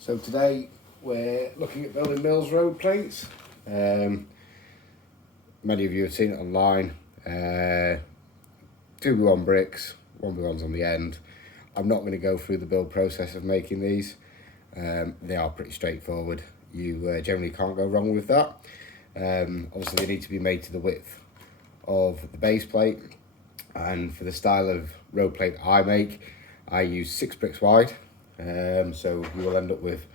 So today we're looking at building MILS road plates. Many of you have seen it online. 2x1 bricks, 1x1s on the end. I'm not going to go through the build process of making these. They are pretty straightforward. You generally can't go wrong with that. Obviously they need to be made to the width of the base plate, and for the style of road plate I make, I use 6 bricks wide. So you will end up with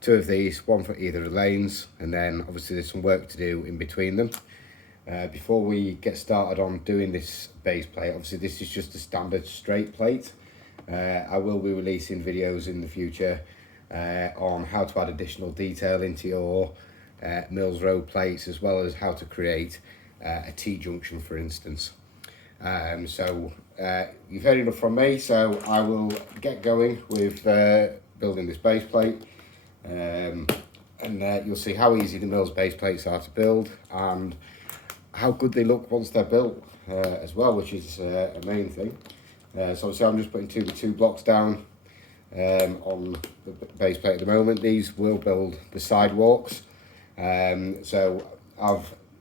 2 of these, one for either of the lanes, and then obviously there's some work to do in between them. Before we get started on doing this base plate, obviously this is just a standard straight plate. I will be releasing videos in the future on how to add additional detail into your MILS road plates, as well as how to create a T-junction, for instance. You've heard enough from me, so I will get going with building this base plate, and you'll see how easy the MILS base plates are to build and how good they look once they're built as well, which is a main thing. So obviously I'm just putting 2x2 blocks down on the base plate at the moment. These will build the sidewalks. I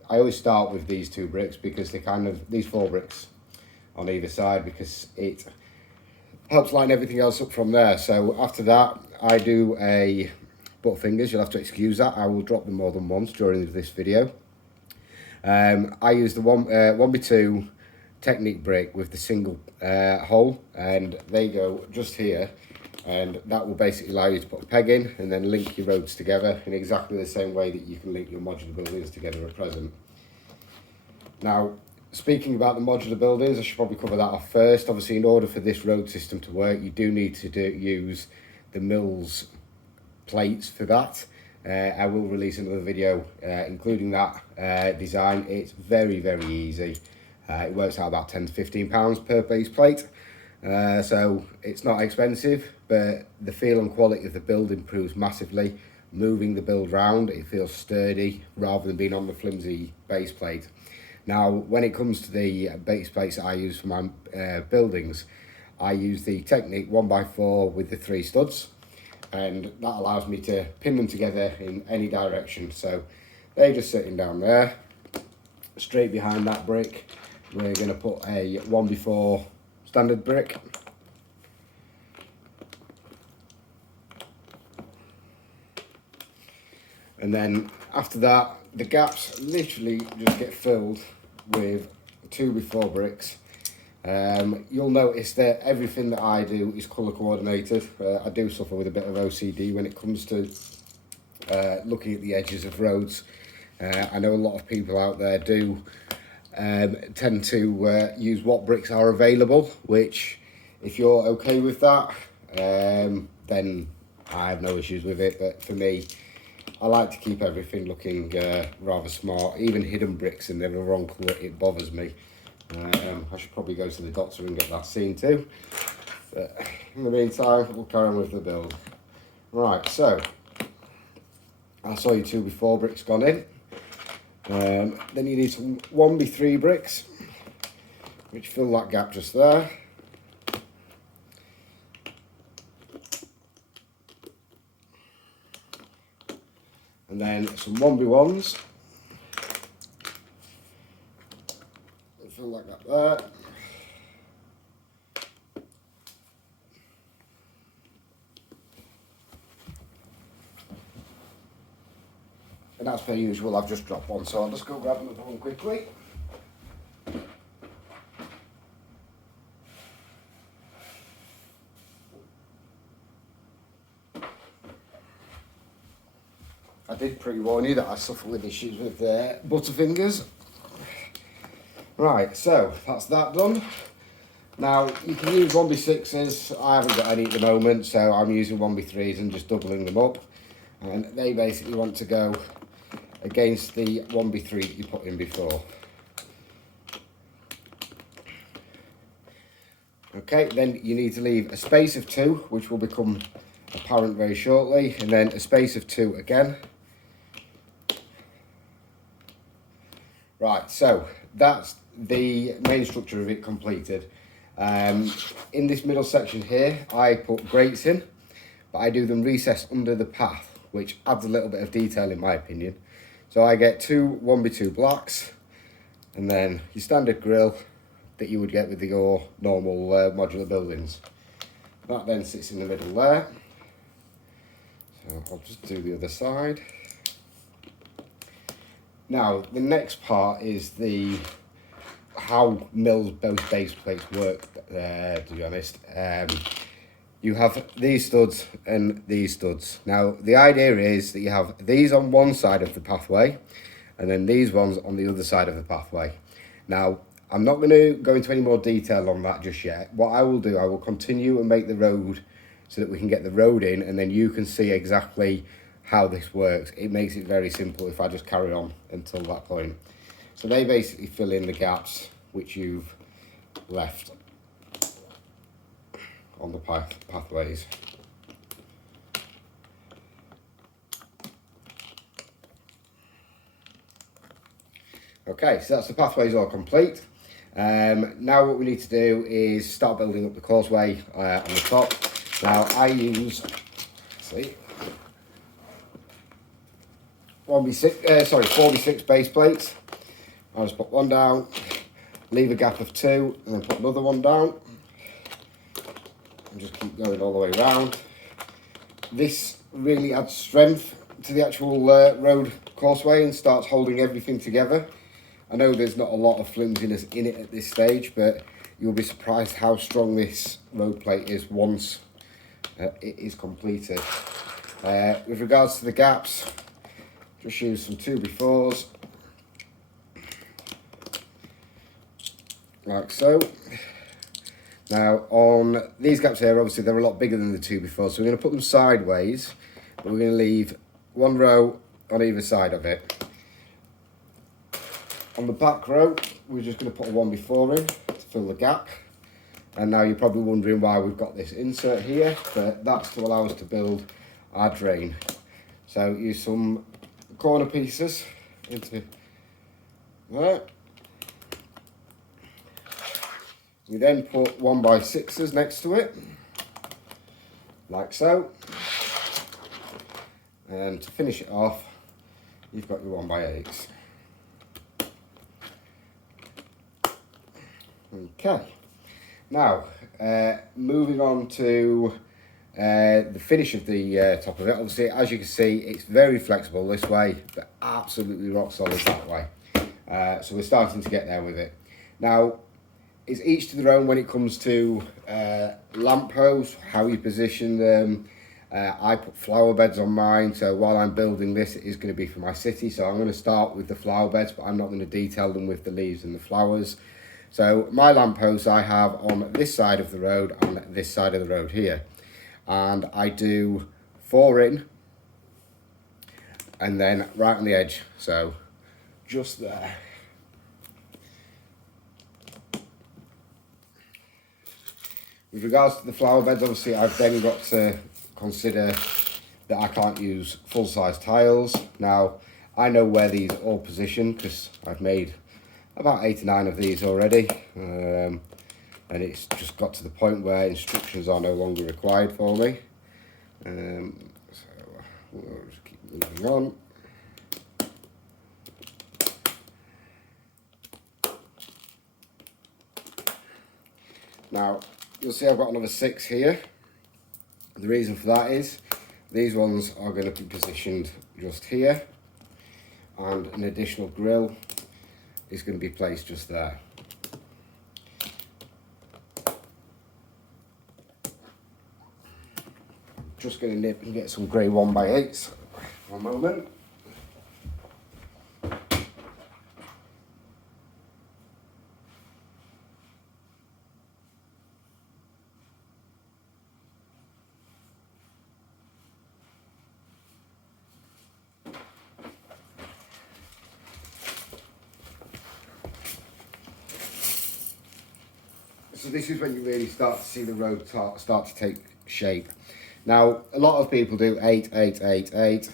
always start with these 2 bricks because these 4 bricks on either side, because it helps line everything else up from there. So after that, I do a butterfingers. You'll have to excuse that. I will drop them more than once during this video. I use the 1x2 Technique brick with the single hole, and they go just here, and that will basically allow you to put a peg in and then link your roads together in exactly the same way that you can link your modular buildings together at present. Now, speaking about the modular buildings, I should probably cover that off first. Obviously, in order for this road system to work, you do need to use the MILS plates for that. I will release another video including that design. It's very, very easy. It works out about £10 to £15 per base plate. So it's not expensive, but the feel and quality of the build improves massively. Moving the build round, it feels sturdy rather than being on the flimsy base plate. Now, when it comes to the base plates that I use for my buildings, I use the Technique 1x4 with the 3 studs, and that allows me to pin them together in any direction. So they're just sitting down there. Straight behind that brick, we're going to put a 1x4 standard brick. And then after that, the gaps literally just get filled with 2x4 bricks. You'll notice that everything that I do is colour coordinated. I do suffer with a bit of OCD when it comes to looking at the edges of roads. I know a lot of people out there do tend to use what bricks are available, which, if you're okay with that, then I have no issues with it. But for me, I like to keep everything looking rather smart. Even hidden bricks in the wrong colour, it bothers me. I should probably go to the doctor and get that seen too. But in the meantime, we'll carry on with the build. Right, so I saw you 2x4 bricks gone in. Then you need some 1x3 bricks, which fill that gap just there. And then some 1x1s. Fill that gap there. And as per usual, I've just dropped one, so I'll just go grab another one quickly. I did pre-warn you that I suffer with issues with butterfingers. Right, so that's that done. Now, you can use 1x6s. I haven't got any at the moment, so I'm using 1x3s and just doubling them up. And they basically want to go against the 1x3 that you put in before. Okay, then you need to leave a space of 2, which will become apparent very shortly, and then a space of 2 again. Right, so that's the main structure of it completed. In this middle section here, I put grates in, but I do them recessed under the path, which adds a little bit of detail in my opinion. So I get two 1x2 blacks, and then your standard grille that you would get with your normal modular buildings. That then sits in the middle there. So I'll just do the other side. Now the next part is how MILS both base plates work, to be honest. You have these studs and these studs. Now the idea is that you have these on one side of the pathway and then these ones on the other side of the pathway. Now I'm not going to go into any more detail on that just yet. What I will do, I will continue and make the road so that we can get the road in, and then you can see exactly how this works. It makes it very simple if I just carry on until that point. So they basically fill in the gaps which you've left on the pathways. Okay, so that's the pathways all complete. Now what we need to do is start building up the causeway on the top. Now I use, see, 4x6 base plates. I'll just put one down, leave a gap of 2, and then put another one down. And just keep going all the way around. This really adds strength to the actual road causeway and starts holding everything together. I know there's not a lot of flimsiness in it at this stage, but you'll be surprised how strong this road plate is once it is completed. With regards to the gaps, just use some 2x4s, like so. Now on these gaps here, obviously they're a lot bigger than the 2x4s, so we're going to put them sideways, but we're going to leave one row on either side of it. On the back row, we're just going to put a 1x4 in to fill the gap. And now you're probably wondering why we've got this insert here, but that's to allow us to build our drain. So use some corner pieces into there. We then put 1x6s next to it, like so. And to finish it off, you've got your 1x8s. Okay, now moving on to the finish of the top of it. Obviously, as you can see, it's very flexible this way, but absolutely rock solid that way. So we're starting to get there with it. Now, it's each to their own when it comes to lamp posts, how you position them. I put flower beds on mine, so while I'm building this, it is going to be for my city. So I'm going to start with the flower beds, but I'm not going to detail them with the leaves and the flowers. So my lampposts I have on this side of the road and this side of the road here. And I do 4 in and then right on the edge. So just there. With regards to the flower beds, obviously I've then got to consider that I can't use full-size tiles. Now, I know where these are all positioned because I've made about 8 or 9 of these already, and it's just got to the point where instructions are no longer required for me. So we'll just keep moving on. Now you'll see I've got another 6 here. The reason for that is these ones are going to be positioned just here, and an additional grille is going to be placed just there. Just going to nip and get some grey 1x8s. One moment. So this is when you really start to see the road start to take shape. Now, a lot of people do 8, 8, 8, 8.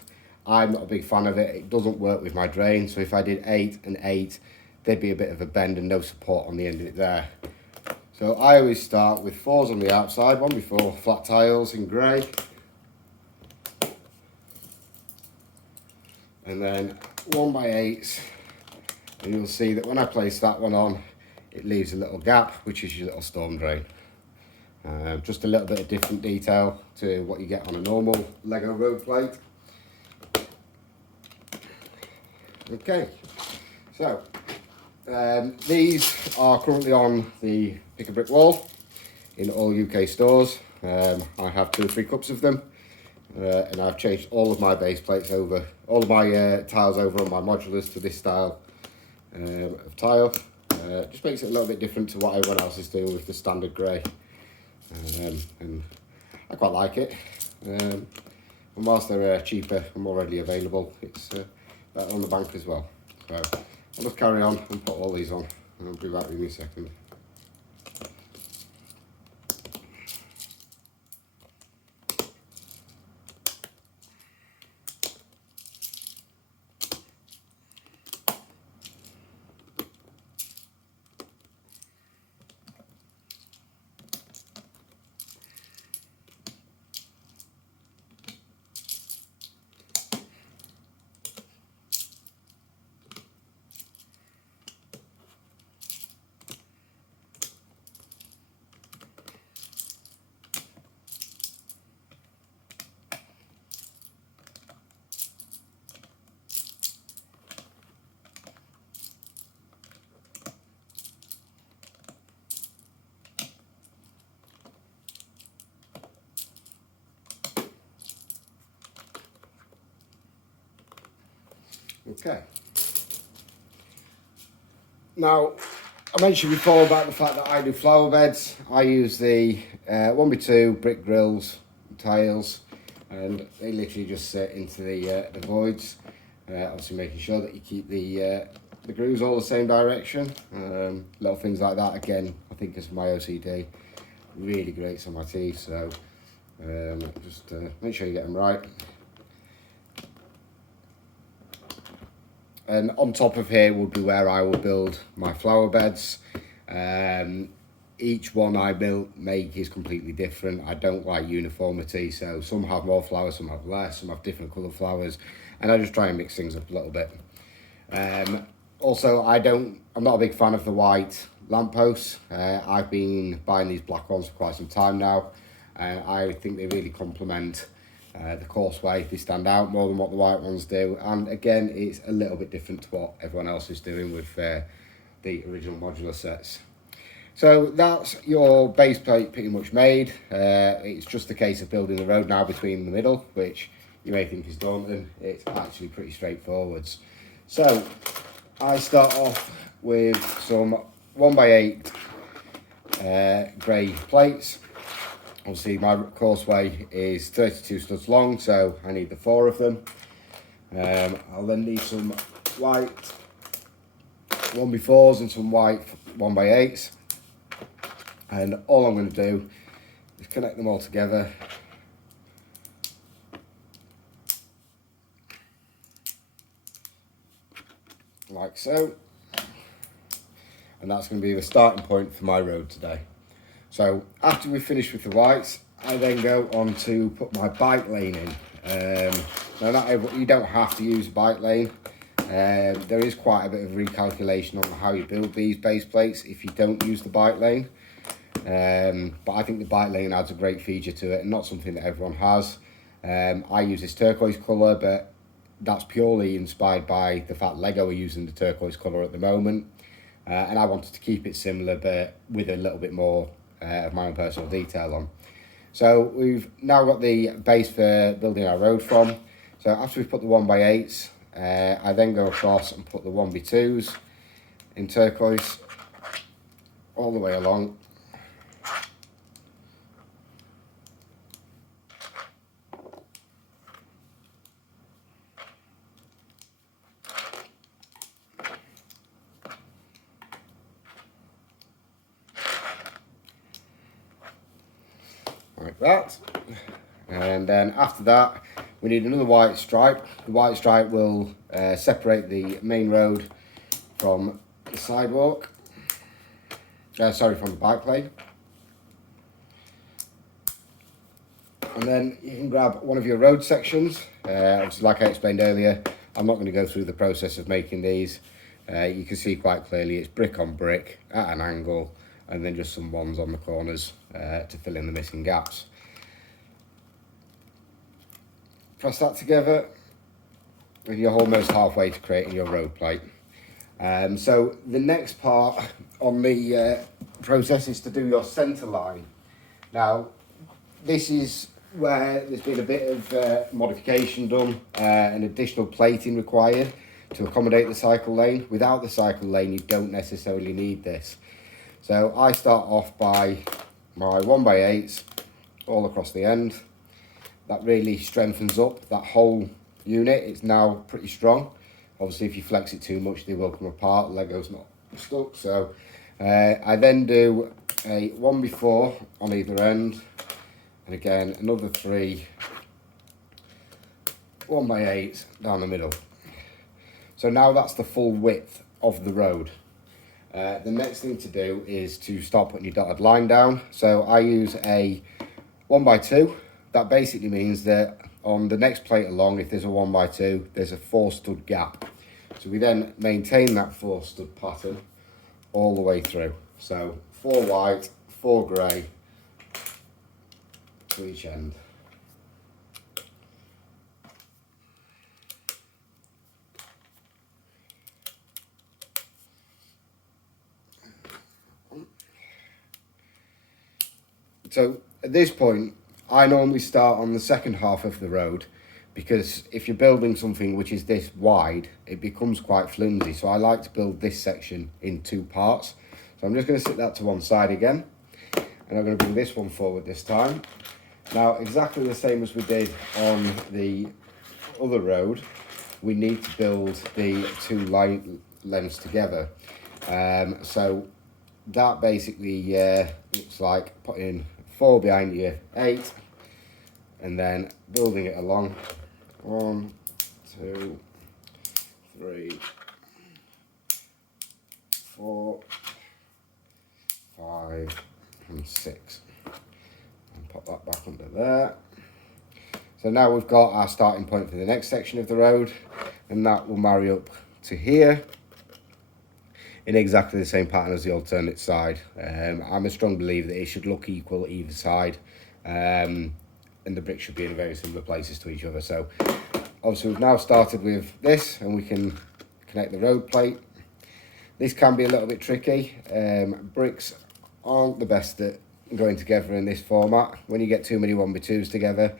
I'm not a big fan of it. It doesn't work with my drain. So if I did 8 and 8, there'd be a bit of a bend and no support on the end of it there. So I always start with 4s on the outside, 1x4 flat tiles in grey. and then 1x8s, and you'll see that when I place that one on, it leaves a little gap, which is your little storm drain. Just a little bit of different detail to what you get on a normal Lego road plate. Okay, so these are currently on the Pick a Brick wall in all UK stores. I have 2 or 3 cups of them, and I've changed all of my base plates over, all of my tiles over on my modulars to this style of tile. Just makes it a little bit different to what everyone else is doing with the standard grey, and I quite like it. And whilst they're cheaper and more readily available, it's better on the bank as well. So I'll just carry on and put all these on, and I'll be back with you in a second. Okay. Now, I mentioned before about the fact that I do flower beds. I use the 1x2 brick grills, tiles, and they literally just sit into the voids. Obviously making sure that you keep the grooves all the same direction. Little things like that, again, I think as my OCD, really grates on my teeth, so just make sure you get them right. And on top of here will be where I will build my flower beds. Each one I make is completely different. I don't like uniformity, so some have more flowers, some have less, some have different colour flowers, and I just try and mix things up a little bit. Also, I'm not a big fan of the white lampposts. I've been buying these black ones for quite some time now, and I think they really complement the Causeway. They stand out more than what the white ones do, and again, it's a little bit different to what everyone else is doing with the original modular sets. So that's your base plate pretty much made. It's just a case of building the road now between the middle, which you may think is daunting. It's actually pretty straightforward. So I start off with some 1x8 grey plates. Obviously my Causeway is 32 studs long, so I need the 4 of them. I'll then need some white 1x4s and some white 1x8s. And all I'm going to do is connect them all together. Like so. And that's going to be the starting point for my road today. So after we finish with the whites, I then go on to put my bike lane in. Now you don't have to use a bike lane. There is quite a bit of recalculation on how you build these base plates if you don't use the bike lane. But I think the bike lane adds a great feature to it, and not something that everyone has. I use this turquoise colour, but that's purely inspired by the fact Lego are using the turquoise colour at the moment. And I wanted to keep it similar, but with a little bit more of my own personal detail on. So we've now got the base for building our road from. So after we've put the 1x8s, I then go across and put the 1x2s in turquoise all the way along. Like that. And then after that we need another white stripe. The white stripe will separate the main road from the sidewalk, sorry, from the bike lane. And then you can grab one of your road sections. Obviously, like I explained earlier, I'm not going to go through the process of making these. You can see quite clearly it's brick on brick at an angle, and then just some ones on the corners to fill in the missing gaps. Press that together and you're almost halfway to creating your road plate. So the next part on the process is to do your centre line. Now this is where there's been a bit of modification done, and additional plating required to accommodate the cycle lane. Without the cycle lane you don't necessarily need this. So I start off by my 1x8s all across the end. That really strengthens up that whole unit. It's now pretty strong. Obviously if you flex it too much they will come apart, Lego's not stuck. So I then do a 1x4 on either end, and again another 3 1x8s down the middle. So now that's the full width of the road. The next thing to do is to start putting your dotted line down. So I use a 1x2. That basically means that on the next plate along, if there's a 1x2, there's a 4 stud gap. So we then maintain that 4 stud pattern all the way through. So 4 white, 4 grey to each end. So at this point, I normally start on the second half of the road, because if you're building something which is this wide, it becomes quite flimsy. So I like to build this section in 2 parts. So I'm just going to sit that to one side again, and I'm going to bring this one forward this time. Now, exactly the same as we did on the other road, we need to build the 2 line lengths together. So that basically looks like putting 4 behind your 8 and then building it along. 1, 2, 3, 4, 5 and 6, and pop that back under there. So now we've got our starting point for the next section of the road, and that will marry up to here in exactly the same pattern as the alternate side. I'm a strong believer that it should look equal either side, and the bricks should be in very similar places to each other. So obviously we've now started with this, and we can connect the road plate. This can be a little bit tricky. Bricks aren't the best at going together in this format. When you get too many 1x2s together,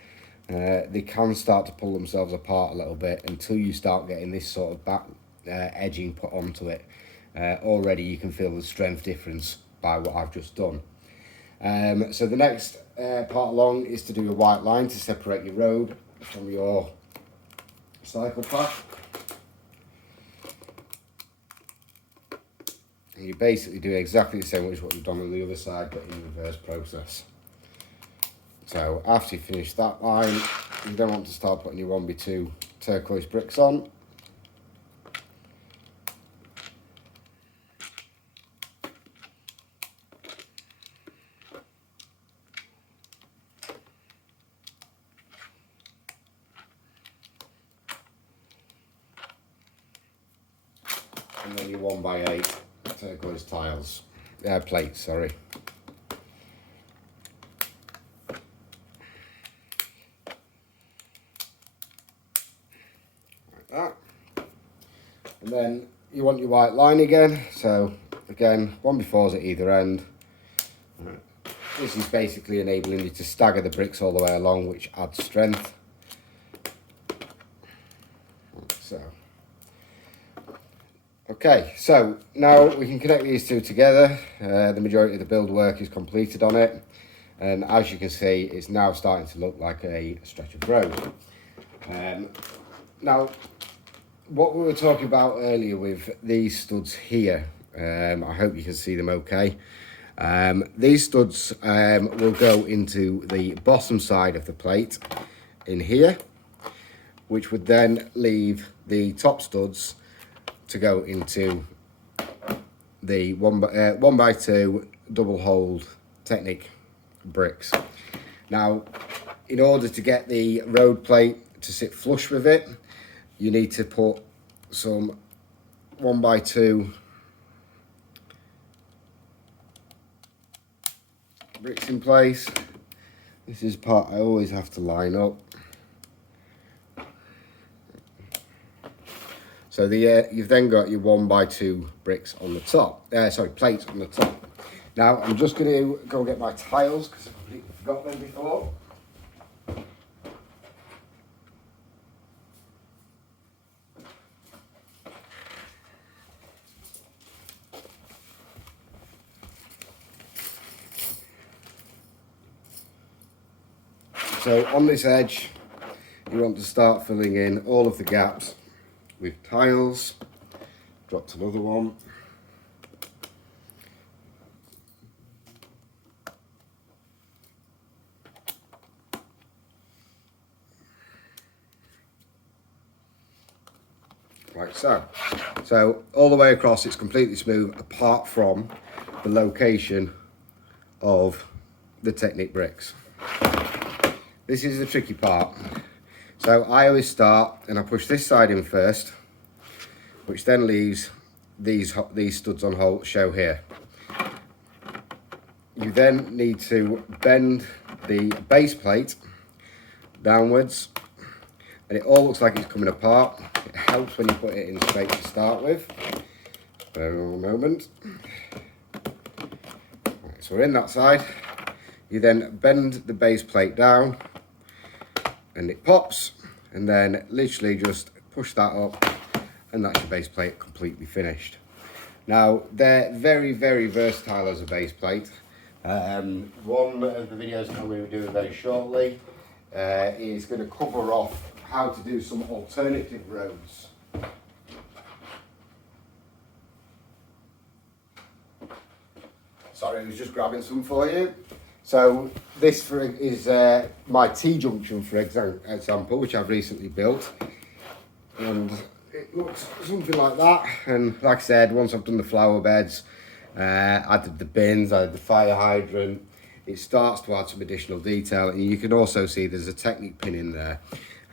they can start to pull themselves apart a little bit until you start getting this sort of back edging put onto it. Already you can feel the strength difference by what I've just done. So the next part along is to do a white line to separate your road from your cycle path. And you basically do exactly the same as what you've done on the other side, but in reverse process. So after you finish that line, you then want to start putting your 1x2 turquoise bricks on. And then your 1x8 turquoise tiles, plates, sorry. Like that. And then you want your white line again. So again, 1x4s at either end. This is basically enabling you to stagger the bricks all the way along, which adds strength. So. Okay, so now we can connect these two together. The majority of the build work is completed on it, and as you can see, it's now starting to look like a stretch of road. Now, what we were talking about earlier with these studs here, I hope you can see them okay. These studs will go into the bottom side of the plate in here, which would then leave the top studs to go into the 1x2 double hold Technic bricks. Now, in order to get the road plate to sit flush with it, you need to put some 1x2 bricks in place. This is part I always have to line up. So you've then got your 1x2 bricks on the top. Plates on the top. Now I'm just going to go get my tiles because I completely forgot them before. So on this edge, you want to start filling in all of the gaps with tiles. Dropped another one. Like so. So all the way across it's completely smooth apart from the location of the Technic bricks. This is the tricky part. So I always start and I push this side in first, which then leaves these studs on hole show here. You then need to bend the base plate downwards, and it all looks like it's coming apart. It helps when you put it in straight to start with. Bear with me a moment. Right, so we're in that side. You then bend the base plate down and it pops, and then literally just push that up and that's your base plate completely finished. Now they're very, very versatile as a base plate. One of the videos I'm going to be doing very shortly is going to cover off how to do some alternative roads. Sorry, I was just grabbing some for you. So this is my T-junction, for example, which I've recently built. And it looks something like that. And like I said, once I've done the flower beds, added the bins, added the fire hydrant, it starts to add some additional detail. And you can also see there's a Technic pin in there.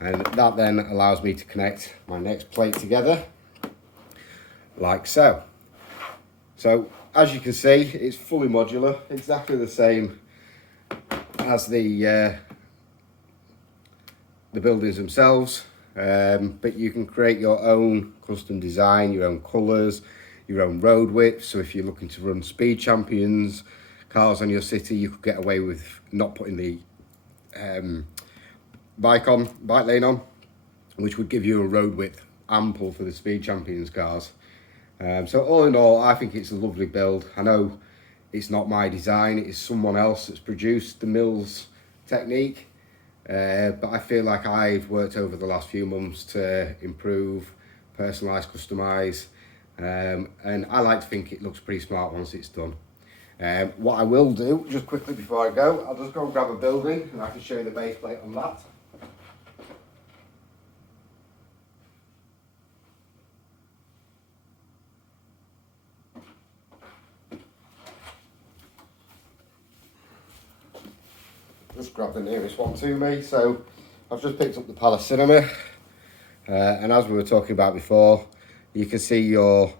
And that then allows me to connect my next plate together, like so. So as you can see, it's fully modular, exactly the same as the buildings themselves, but you can create your own custom design, your own colours, your own road width. So if you're looking to run speed champions cars on your city, you could get away with not putting the bike lane on, which would give you a road width ample for the speed champions cars. So all in all, I think it's a lovely build. I know it's not my design, it's someone else that's produced the MILS technique, but I feel like I've worked over the last few months to improve, personalise, customise, and I like to think it looks pretty smart once it's done. What I will do, just quickly before I go, I'll just go and grab a building and I can show you the base plate on that. Just grab the nearest one to me. So I've just picked up the Palace Cinema, and as we were talking about before, you can see your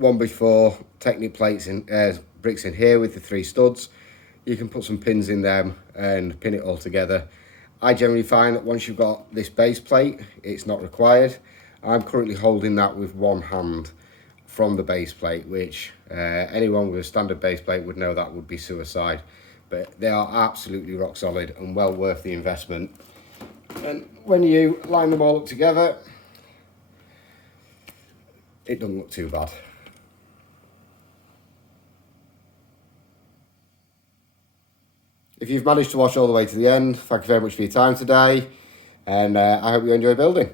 1x4 Technic plates in bricks in here with the 3 studs. You can put some pins in them and pin it all together. I generally find that once you've got this base plate, it's not required. I'm currently holding that with one hand from the base plate, which anyone with a standard base plate would know that would be suicide. But they are absolutely rock solid and well worth the investment. And when you line them all up together, it doesn't look too bad. If you've managed to watch all the way to the end, thank you very much for your time today, and I hope you enjoy building.